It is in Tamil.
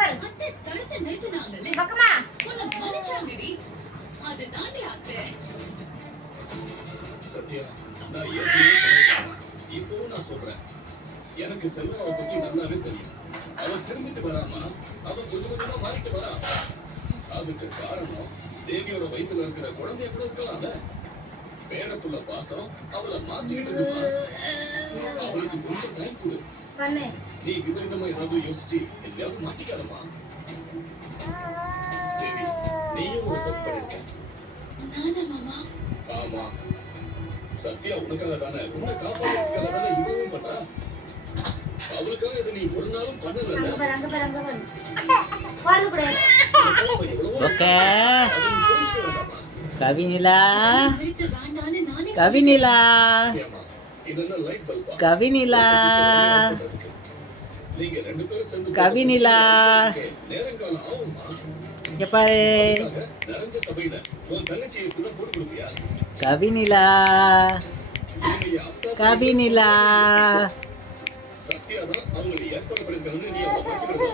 பாரு. அத்தை தடுத்து நிறுத்தினாங்களே. பக்கமா. உன்னை மன்னிச்சாங்கடி. அது தாண்டி அத்தை. சத்யா, நான் ஏற்கனவே சொன்னேன். இப்பவும் நான் சொல்றேன். எனக்கு செல்வாவை பத்தி நல்லாவே தெரியும். அவன் திரும்பிட்டு வராமா, அவன் கொஞ்சம் கொஞ்சமா மாறிட்டு வரான். அதுக்கு காரணம் தேவியோட வயித்துல இருக்கிற குழந்தைய கூட இருக்கலாம்ல. பேரப்புள்ள பாசம் அவளை மாத்திக்கிட்டு இருக்குமா. அவளுக்கு கொஞ்சம் டைம் கொடு. பண்ணு. நீ விதவிதமா ஏதாவது யோசிச்சு எதையாவது மாட்டிக்காதமா. தேவி, நீயும் ஒரு தப்பு பண்ணிருக்க. நானா மாமா? ஆமா, சத்யா உனக்காக தானே, உன்னை காப்பாற்றுறதுக்காக தானே இதுவும் பண்றா. அவளுக்காக இதை நீ ஒரு நாளும் பண்ணல. அங்க பாரு, அங்க பாரு, அங்க பாரு. வார்டு கூட. ஓகே கவினிலா கவினிலா கவினிலா நீங்க ரெண்டு பேரும் சேர்ந்து கவினிலா நேரங்காலம் ஆகுமா? இங்க பாரு நிறைஞ்ச சபையில உன் தங்கச்சி இப்பதான் போட்டு கொடுப்பியா? கவினிலா கவினிலா சத்யா தான் அவங்களுக்கு ஏற்பாடு பண்ணிருக்காங்கன்னு நீ அவளை பார்த்துக்கிட்டு